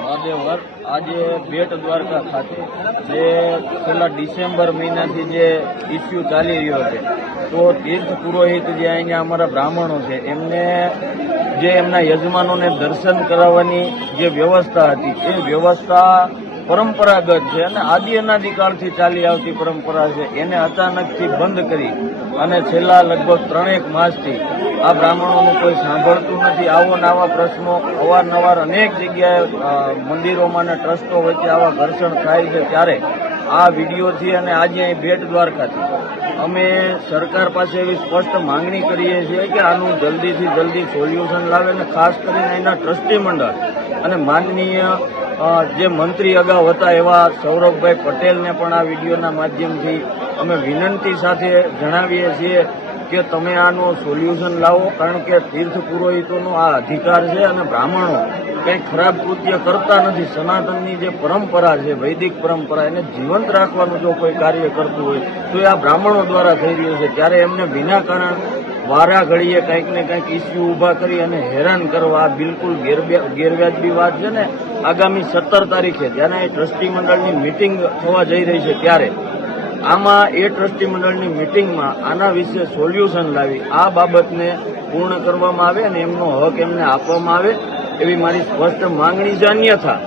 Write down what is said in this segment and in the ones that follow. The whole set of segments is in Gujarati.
મહાદેવર આજે બેટ દ્વારકા ખાતે જે છેલ્લા ડિસેમ્બર મહિનાથી જે ઇસ્યુ ચાલી રહ્યો છે, તો તીર્થ પુરોહિત જે અહીંયા અમારા બ્રાહ્મણો છે એમને જે એમના યજમાનોને દર્શન કરાવવાની જે વ્યવસ્થા હતી એ વ્યવસ્થા પરંપરાગત છે અને આદિ અનાદિકાળથી ચાલી આવતી પરંપરા છે, એને અચાનકથી બંધ કરી અને છેલ્લા લગભગ 3 માસથી આ બ્રાહ્મણોનું કોઈ સાંભળતું નથી. આવો ને આવા પ્રશ્નો અવારનવાર અનેક જગ્યાએ મંદિરોમાં અને ટ્રસ્ટો વચ્ચે આવા ઘર્ષણ થાય છે. ત્યારે આ વિડીયોથી અને આજે અહીં બેટ દ્વારકાથી અમે સરકાર પાસે એવી સ્પષ્ટ માંગણી કરીએ છીએ કે આનું જલ્દીથી જલ્દી સોલ્યુશન લાવે અને ખાસ કરીને એના ટ્રસ્ટી મંડળ અને માનનીય જે મંત્રી અગાઉ હતા એવા સૌરભભાઈ પટેલને પણ આ વિડીયોના માધ્યમથી અમે વિનંતી સાથે જણાવીએ છીએ કે તમે આનું સોલ્યુશન લાવો, કારણ કે તીર્થ પુરોહિતોનો આ અધિકાર છે અને બ્રાહ્મણો કંઈ ખરાબ કૃત્ય કરતા નથી. સનાતનની જે પરંપરા છે, વૈદિક પરંપરા, એને જીવંત રાખવાનું જો કોઈ કાર્ય કરતું હોય તો એ આ બ્રાહ્મણો દ્વારા થઈ રહ્યું છે. ત્યારે એમને વિના કારણ વારા ઘડીએ કંઈક ને કંઈક ઇસ્યુ ઊભા કરી અને હેરાન કરવા આ બિલકુલ ગેરવ્યાજબી વાત છે ને. આગામી 17 તારીખે જ્યારે એ ટ્રસ્ટી મંડળની મિટિંગ થવા જઈ રહી છે, ત્યારે આમાં એ ટ્રસ્ટી મંડળની મિટિંગમાં આના વિશે સોલ્યુશન લાવી આ બાબતને પૂર્ણ કરવામાં આવે અને એમનો હક એમને આપવામાં આવે એવી મારી સ્પષ્ટ માંગણી છે. અન્યથા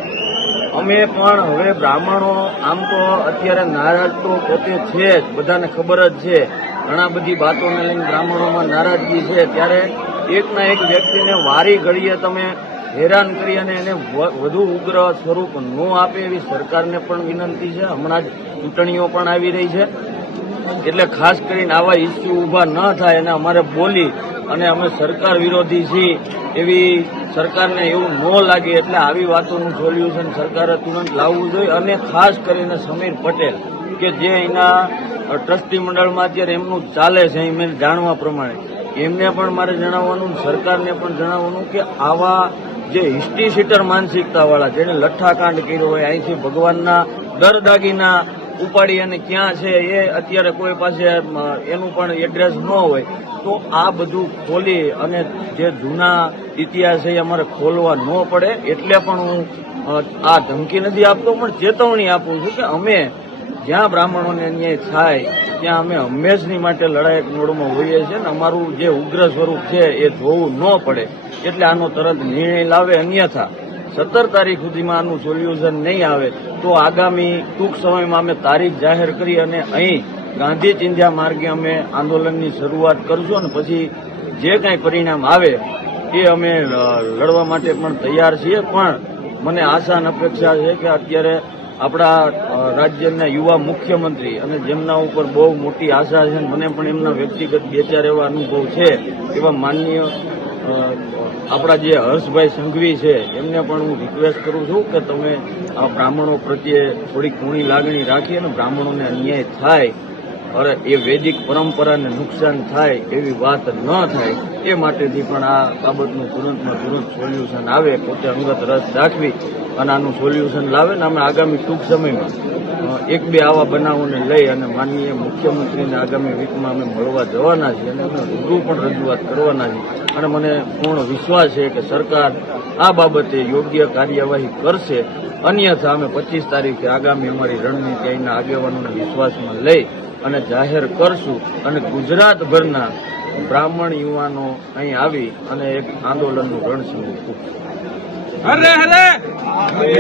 અમે પણ હવે બ્રાહ્મણો આમ તો અત્યારે નારાજ તો પોતે છે જ, બધાને ખબર જ છે, ઘણા બધી વાતોને લઈને બ્રાહ્મણોમાં નારાજગી છે. ત્યારે એકના એક વ્યક્તિને વારી ઘડીએ તમે હેરાન કરી અને એને વધુ ઉગ્ર સ્વરૂપ ન આપે એવી સરકારને પણ વિનંતી છે. હમણાં જ ચૂંટણીઓ પણ આવી રહી છે, એટલે ખાસ કરીને આવા ઇસ્યુ ઊભા ન થાય અને અમારે બોલી અને અમે સરકાર વિરોધી છીએ એવી સરકારને એવું ન લાગે, એટલે આવી વાતોનું સોલ્યુશન સરકારે તુરંત લાવવું જોઈએ. અને ખાસ કરીને સમીર પટેલ કે જે અહીંના ટ્રસ્ટી મંડળમાં અત્યારે એમનું ચાલે છે, અહીં મેં જાણવા પ્રમાણે એમને પણ મારે જણાવવાનું, સરકારને પણ જણાવવાનું કે આવા જે હિસ્ટ્રી સીટર માનસિકતાવાળા જેને લઠ્ઠાકાંડ કર્યો હોય, અહીંથી ભગવાનના દર દાગીના ઉપાડી અને ક્યાં છે એ અત્યારે કોઈ પાસે એનું પણ એડ્રેસ ન હોય, તો આ બધું ખોલી અને જે જૂના ઇતિહાસ એ અમારે ખોલવા ન પડે એટલે પણ હું આ ધમકી નથી આપતો, પણ ચેતવણી આપું છું કે અમે જ્યાં બ્રાહ્મણોને અન્યાય થાય ત્યાં અમે હંમેશની માટે લડાયક મોડમાં હોઈએ છીએ ને અમારું જે ઉગ્ર સ્વરૂપ છે એ જોવું ન પડે એટલે આનો તરત નિર્ણય લાવે. અન્યથા 17 તારીખ સુધીમાં આનું સોલ્યુશન નહીં આવે તો આગામી ટૂંક સમયમાં અમે તારીખ જાહેર કરી અને અહીં ગાંધી ચિંધ્યા માર્ગે અમે આંદોલનની શરૂઆત કરશું અને પછી જે કંઈ પરિણામ આવે એ અમે લડવા માટે પણ તૈયાર છીએ. પણ મને આશા અને અપેક્ષા છે કે અત્યારે આપણા રાજ્યના યુવા મુખ્યમંત્રી અને જેમના ઉપર બહુ મોટી આશા છે, મને પણ એમના વ્યક્તિગત 2-4 એવા અનુભવ છે, એવા માનનીય આપણા જે હર્ષભાઈ સંઘવી છે એમને પણ હું રિક્વેસ્ટ કરું છું કે તમે આ બ્રાહ્મણો પ્રત્યે થોડી કુણી લાગણી રાખી અને બ્રાહ્મણોને અન્યાય થાય અને એ વૈદિક પરંપરાને નુકસાન થાય એવી વાત ન થાય એ માટેથી પણ આ બાબતનું તુરંતમાં તુરંત સોલ્યુશન આવે, પોતે અંગત રસ દાખવી અને આનું સોલ્યુશન લાવે ને અમે આગામી ટૂંક સમયમાં 1-2 આવા બનાવોને લઈ અને માનનીય મુખ્યમંત્રીને આગામી વીકમાં અમે મળવા જવાના છીએ અને અમે રૂબરૂ પણ રજૂઆત કરવાના છીએ. અને મને પૂર્ણ વિશ્વાસ છે કે સરકાર આ બાબતે યોગ્ય કાર્યવાહી કરશે. અન્યથા અમે 25 તારીખે આગામી અમારી રણનીતિ અહીંના આગેવાનોને વિશ્વાસમાં લઈ અને જાહેર કરશું અને ગુજરાતભરના બ્રાહ્મણ યુવાનો અહીં આવી અને એક આંદોલનનું રણસિંહ ફૂંકશું. હરે હરે હરે